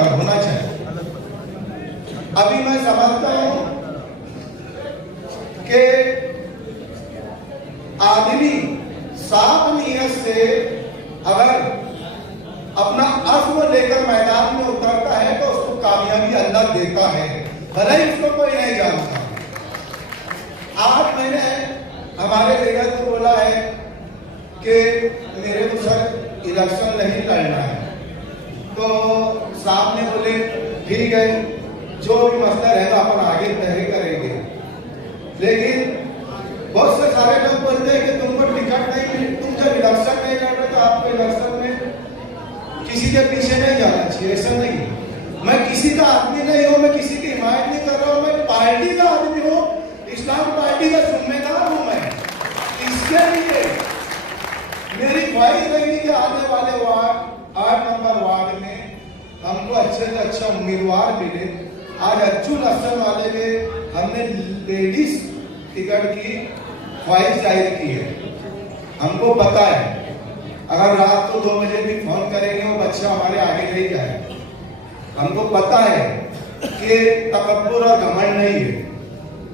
होना चाहिए। अभी मैं समझता हूं कि आदमी साफ नियत से अगर अपना अज़्म लेकर मैदान में उतरता है तो उसको कामयाबी अल्लाह देता है, भले ही उसको कोई नहीं जानता। आज मैंने हमारे लीडर को बोला है कि मेरे को सर इलेक्शन नहीं लड़ना है, तो साहब ने बोले ठीक है, जो भी मसला रहेगा अपन आगे तय करेंगे। लेकिन बहुत से सारे लोग बोलते हैं कि तुमको टिकट नहीं मिली, तुम जब इलेक्शन नहीं लड़ रहे तो आपको इलेक्शन में किसी के पीछे नहीं जाना चाहिए। ऐसा नहीं, मैं किसी का आदमी नहीं हूँ, मैं किसी की हिमायत नहीं कर रहा हूँ, मैं पार्टी का आदमी हूँ, इस्लाम पार्टी का जिम्मेदार हूँ। मैं इसके लिए मेरी ख्वाहिश रहेगी कि आने वाले वार्ड 8 नंबर वार्ड में हमको अच्छे से अच्छा उम्मीदवार मिले। आज अच्छू लक्षण वाले में हमने लेडीज टिकट की ख्वाहिश जाहिर की है। हमको पता है अगर रात को 2 बजे भी फोन करेंगे वो बच्चा हमारे आगे नहीं जाए। हमको पता है कि तकब्बुर और घमंड नहीं है।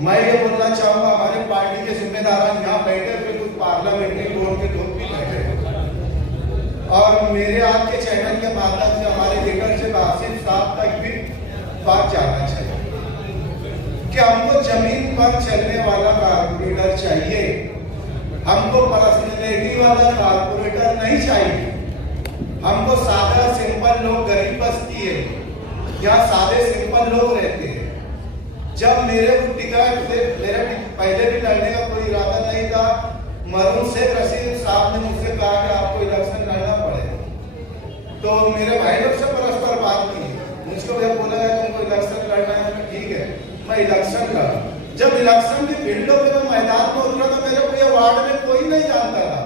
मैं ये बोलना चाहूंगा, हमारे पार्टी के जिम्मेदार यहाँ बैठे हुए कुछ पार्लियामेंट्री बोर्ड के लोग भी बैठे और मेरे आपके चैनल के माध्यम से हमारे लीडर से आसिफ साहब तक भी बात जाना चाहिए कि हमको जमीन पर चलने वाला कारपोरेटर चाहिए, हमको पर्सनैलिटी वाला कारपोरेटर नहीं चाहिए। हमको सादा सिंपल लोग, गरीब बस्ती है यहाँ सादे सिंपल लोग रहते हैं। जब मेरे को टिकट मेरा पहले भी लड़ने का कोई इरादा नहीं था, मरून शेख रशीद साहब ने मुझसे कहा कि आपको इलेक्शन लड़ना पड़ेगा, तो मेरे भाई लोग से परस्पर बात की, मुझको भैया बोला है तुमको इलेक्शन लड़ना है, ठीक है मैं इलेक्शन लड़ा। जब इलेक्शन की फील्डों में मैं मैदान में उतरा तो मेरे को ये वार्ड में कोई नहीं जानता था।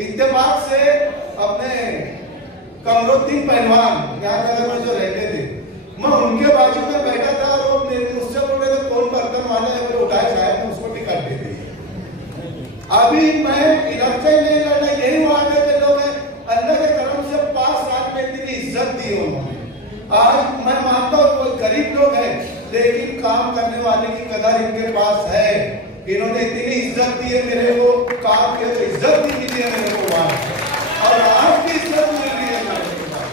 इत्तेफाक से अपने कमरुद्दीन पहलवान यहाँ नगर में जो रहते थे, मैं उनके बाजू में बैठा था और वो मुझसे बोल रहे थे कौन बर्तन वाला है, मेरे उठाए शायद मैं उसको टिकट दे दी। अभी मैं इलेक्शन नहीं लड़ना, यही वार्ड के लोग हैं, अल्लाह के करम से 5 साल में इतनी इज्जत दी उन्होंने। आज मैं मानता हूँ कोई गरीब लोग हैं लेकिन काम करने वाले की कदर इनके पास है। इन्होंने इतनी इज्जत दी है मेरे को, काम किया तो इज्जत भी मिली है मेरे को वहां और आज भी इज्जत मिल रही है मेरे को।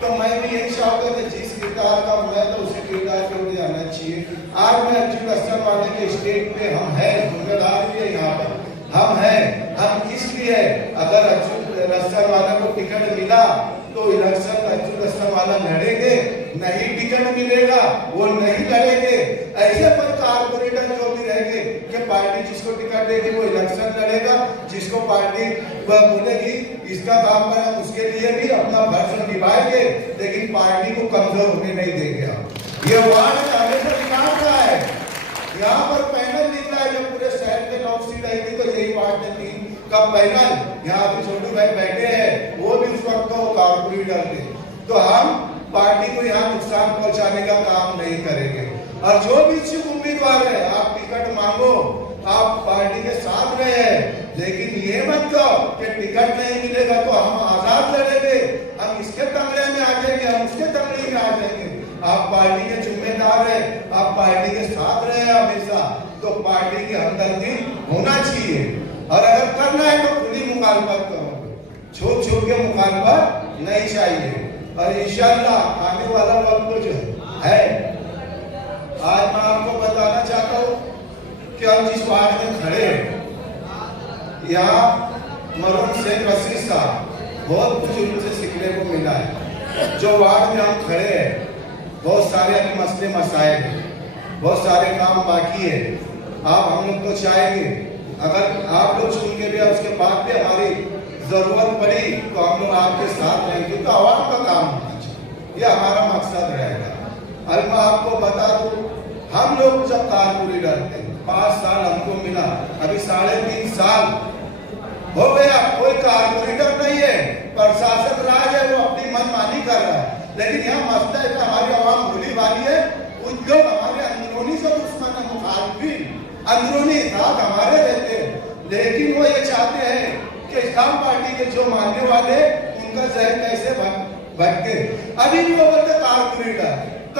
तो मैं भी यही चाहूंगा कि जिस किरदार का मैं तो उसी किरदार के लिए आना चाहिए। आज मैं अच्छी लक्षण वाले के स्टेट पे हम हैं, जिम्मेदार भी है यहाँ पर हम हैं। हम इसलिए अगर अच्छी लक्षण वाला को टिकट मिला तो इलेक्शन अच्छी लक्षण वाला लड़ेंगे, नहीं टिकट मिलेगा वो नहीं लड़ेंगे। ऐसे पर कारपोरेटर जो भी रहेंगे कि पार्टी जिसको टिकट देगी वो इलेक्शन लड़ेगा, जिसको पार्टी बोलेगी इसका काम करें उसके लिए भी अपना फर्ज निभाएंगे, लेकिन पार्टी को कमजोर होने नहीं देंगे। ये वार्ड हमेशा विकास का है। यहाँ पर पैनल निकला है, जब पूरे शहर में 9 सीट आई थी तो यही वार्ड में 3 का पैनल यहाँ पे छोटू भाई बैठे हैं, वो भी उस वक्त तो कारपोरेटर थे। तो हम पार्टी को यहाँ नुकसान पहुंचाने का काम नहीं करेंगे। और जो भी इच्छुक उम्मीदवार है आप टिकट मांगो, आप पार्टी के साथ रहे हैं, लेकिन ये मत कहो कि टिकट नहीं मिलेगा तो हम आजाद लड़ेंगे, हम इसके तंगड़े में आ जाएंगे, हम उसके तंगड़े में आ जाएंगे। आप पार्टी के जिम्मेदार है, आप पार्टी के साथ रहे हमेशा, तो पार्टी की हमदर्दी होना चाहिए। और अगर करना है तो खुली मुखालफत करो, छुप छुप के मुखालफत नहीं चाहिए। और इंशाअल्लाह आने वाला वक्त जो है, आज मैं आपको बताना चाहता हूँ कि हम जिस वार्ड में खड़े हैं, यहाँ मरून शेख रशीद साहब बहुत कुछ उनसे सीखने को मिला है। जो वार्ड में हम खड़े हैं बहुत सारे अभी मसले मसाइल हैं, बहुत सारे काम बाकी है। आप हम लोग तो चाहेंगे अगर आप लोग चुन के भी उसके बाद भी हमारी जरूरत पड़ी तो हम लोग आपके साथ रहेंगे, तो आवाम का काम होना चाहिए, ये हमारा मकसद रहेगा। और मैं आपको बता दूं, हम लोग जब कारपोरेटर थे 5 साल हमको मिला, अभी 3.5 साल हो गया, कोई कारपोरेटर नहीं है, प्रशासन राज है, वो अपनी मनमानी कर रहा है। लेकिन यहाँ मसला है कि हमारी आवाम भूली वाली है, उद्योग हमारे अंदरूनी से दुश्मन है, मुखालफिन अंदरूनी साथ हमारे रहते हैं, लेकिन वो ये चाहते हैं कि इस्लाम पार्टी के जो मानने वाले उनका जहन कैसे भटके। अभी भी वो बोलते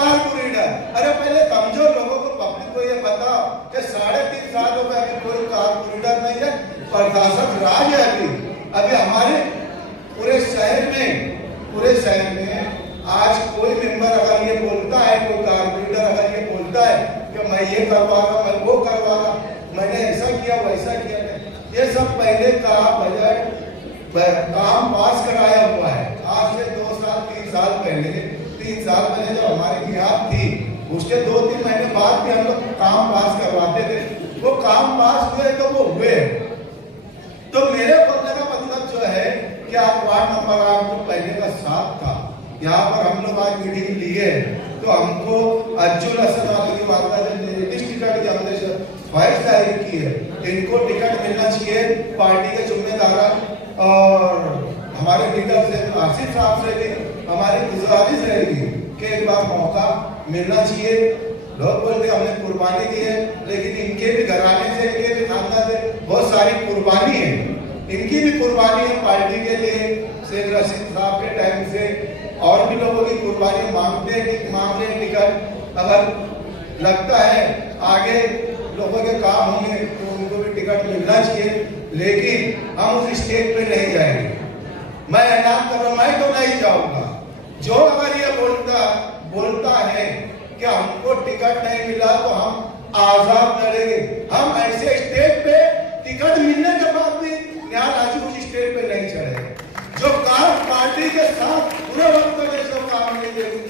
कार कॉरिडोर। अरे पहले समझो, लोगों को, पब्लिक को ये बताओ कि 3.5 साल हो गए, अभी कोई कार कॉरिडोर नहीं है, प्रशासक राज है। अभी हमारे पूरे शहर में आज कोई मेंबर अगर ये बोलता है, कोई कारपोरेटर अगर ये बोलता है कि मैं ये करवा रहा, मैं वो करवा रहा, मैंने ऐसा किया वैसा किया, ये सब पहले का बजट काम पास कराया हुआ है। आज से 2 साल 3 साल पहले, 3 साल पहले जब हमारी मियाद थी, उसके 2-3 महीने बाद भी हम लोग काम पास करवाते थे। वो काम पास हुए तो वो हुए। तो मेरे बोलने का मतलब जो है कि आप वार्ड नंबर 8 जो पहले का 7 था, यहाँ पर हम लोग आज मीटिंग लिए तो हमको अज्जुल हसन की वार्ता टिकट के हमने ख्वाहिश जाहिर की है, इनको टिकट मिलना चाहिए। पार्टी के जिम्मेदार और हमारे लीडर से, आसिफ साहब से भी हमारी गुजारिश रहेगी कि एक बार मौका मिलना चाहिए। लोग बोलते हमने कुर्बानी दी है, लेकिन इनके भी घराने से, इनके भी खानदान से बहुत सारी कुर्बानी है। इनकी भी कुर्बानी है पार्टी के लिए, शेख रशीद साहब के टाइम से और भी लोगों की कुर्बानी मांग रहे टिकट। अगर लगता है आगे लोगों के काम होंगे तो उनको भी टिकट मिलना चाहिए, लेकिन हम उस स्टेज पे नहीं जाएंगे। मैं ऐलान कर रहा हूं, मैं तो नहीं जाऊंगा। जो अगर ये बोलता है कि हमको टिकट नहीं मिला तो हम आजाद लड़ेंगे, हम ऐसे स्टेज पे टिकट मिलने के बाद भी न्याय राजी उस स्टेज पे नहीं चढ़े। जो काम पार्टी के साथ पूरे वक्त में जो काम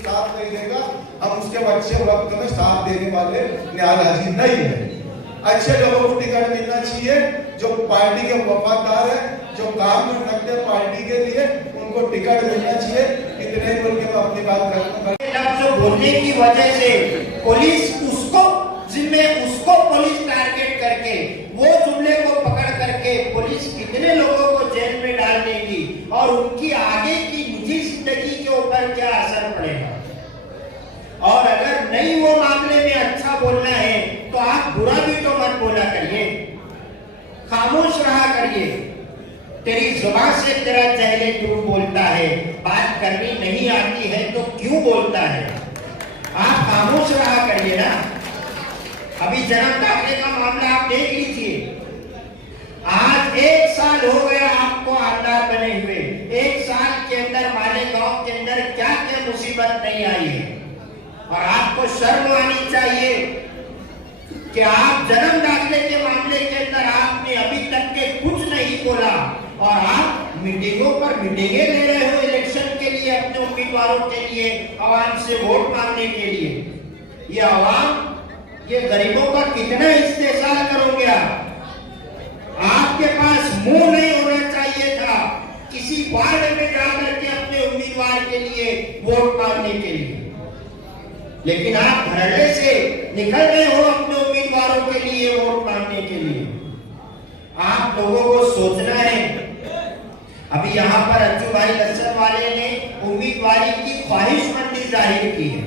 साथ नहीं देगा, हम उसके अच्छे वक्त में साथ देने वाले न्यायराजी नहीं है। अच्छे लोगों को टिकट मिलना चाहिए, जो पार्टी के वफादार है, जो काम करते हैं पार्टी के लिए, उनको टिकट मिलना चाहिए। इतने बोल के मैं अपनी बात करता हूं। बोलने की वजह से पुलिस उसको पुलिस टारगेट करके, वो जुमले को पकड़ करके पुलिस कितने लोगों को जेल में डाल देगी और उनकी आगे की निजी जिंदगी के ऊपर क्या असर पड़ेगा। और अगर नहीं वो मामले में अच्छा बोलना है तो आप बुरा भी तो मत बोला करिए, खामोश रहा करिए। तेरी जुबान से तेरा चेहरे क्यों बोलता है, बात करनी नहीं आती है तो क्यों बोलता है। आप खामोश रहा करिए ना। अभी जन्म दाखिले का मामला आप देख लीजिए, आज 1 साल हो गया आपको आमदार बने हुए। 1 साल के अंदर मालेगांव के अंदर क्या क्या मुसीबत नहीं आई है, और आपको शर्म आनी चाहिए कि आप जन्म दाखिले के मामले के अंदर आपने अभी तक के कुछ नहीं बोला, और आप मीटिंगों पर मीटिंगें ले रहे हो इलेक्शन के लिए, अपने उम्मीदवारों के लिए, आवाम से वोट मांगने के लिए। ये आवाम, ये गरीबों का कितना इस्तेहसाल करोगे आपके पास मुंह नहीं होना चाहिए था किसी वार्ड में जाकर के अपने उम्मीदवार के लिए वोट मांगने के लिए, लेकिन आप धरने से निकल रहे हो अपने उम्मीदवारों के लिए वोट मांगने के लिए। आप लोगों को सोचना है। अभी यहाँ पर अज्जू भाई लस्सन वाले ने उम्मीदवारी की ख्वाहिशमंदी जाहिर की है।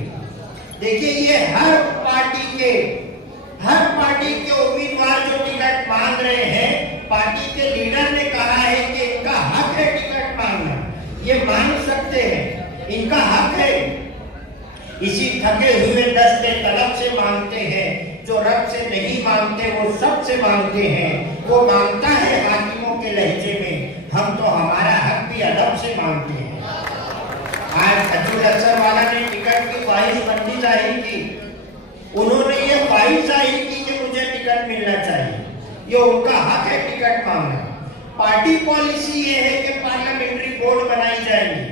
देखिए, ये हर पार्टी के उम्मीदवार जो टिकट मांग रहे हैं, पार्टी के लीडर ने कहा है कि इनका हक है टिकट मांगना, ये मांग सकते हैं, इनका हक है। इसी थके हुए दस्ते तलब से मांगते हैं, जो रब से नहीं मांगते वो सब से मांगते हैं। वो मांगता है हाकिमों के लहजे में, हम तो हमारा हक भी अदब से मांगते हैं। आज अज्जू लस्सन वाला ने टिकट की ख्वाहिशमंदी जाहिर की। उन्होंने ये ख्वाहिश जाहिर की कि मुझे टिकट मिलना चाहिए, ये उनका हक है टिकट मांगना। पार्टी पॉलिसी ये है कि पार्लियामेंट्री बोर्ड बनाई जाएगी,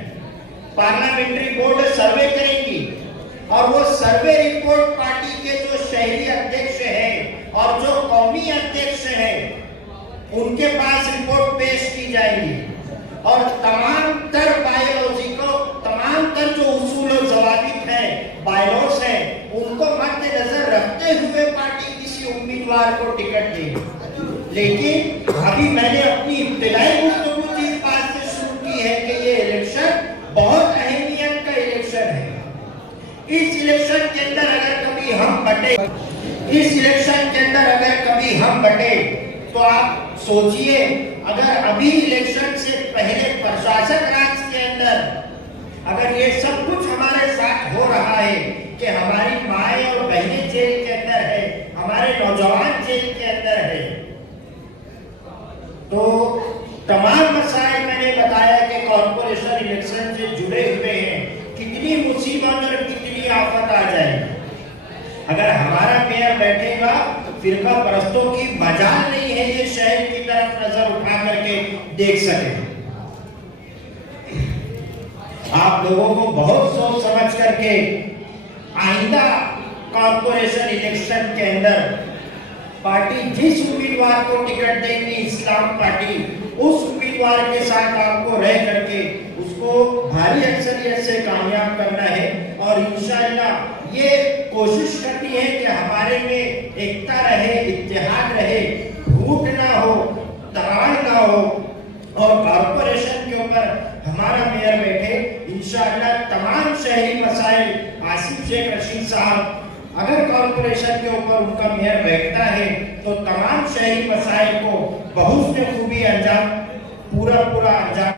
पार्लियामेंट्री बोर्ड सर्वे करेंगी, और वो सर्वे रिपोर्ट पार्टी के जो शहरी अध्यक्ष है और जो कौमी अध्यक्ष है उनके पास रिपोर्ट पेश की जाएगी, और तमाम तर जो उसूल और ज़वाबित है, बायलॉस है, उनको मद्देनजर रखते हुए पार्टी किसी उम्मीदवार को टिकट देगी। लेकिन अभी मैंने अपनी इब्तिदाई गुफ्तगू इस बात से शुरू की है कि ये इलेक्शन बहुत अहमियत का इलेक्शन है। इस इलेक्शन के अंदर अगर कभी हम बटे, तो आप सोचिए, अगर अभी इलेक्शन से पहले प्रशासक राज के अंदर अगर ये सब कुछ हमारे साथ हो रहा है कि हमारी माएँ और बहनें जेल के अंदर है, हमारे नौजवान जेल के अंदर है। तो तमाम मसाइल मैंने बताया कि कॉर्पोरेशन इलेक्शन से जुड़े हुए हैं, कितनी मुसीबत और कितनी आफत आ जाए। अगर हमारा मेयर बैठेगा तो फिरका परस्तों की मजाल नहीं है ये शहर की तरफ नजर उठा करके देख सके। आप लोगों को बहुत सोच समझ करके आइंदा कॉर्पोरेशन इलेक्शन के अंदर पार्टी जिस उम्मीदवार को टिकट देगी, इस्लाम पार्टी, उस उम्मीदवार के साथ आपको रह करके उसको भारी अक्सरियत से कामयाब करना है। और इंशाअल्लाह ये कोशिश करनी है कि हमारे में एकता रहे, इत्तेहाद रहे, फूट ना हो, दरार ना हो, और कॉर्पोरेशन के ऊपर हमारा मेयर बैठे। इंशाअल्लाह तमाम शहरी मसाइल आसिफ शेख रशीद साहब अगर कॉर्पोरेशन के ऊपर उनका मेयर बैठता है तो तमाम शहरी मसाइल को बहुत खूबी अंजाम पूरा अंजाम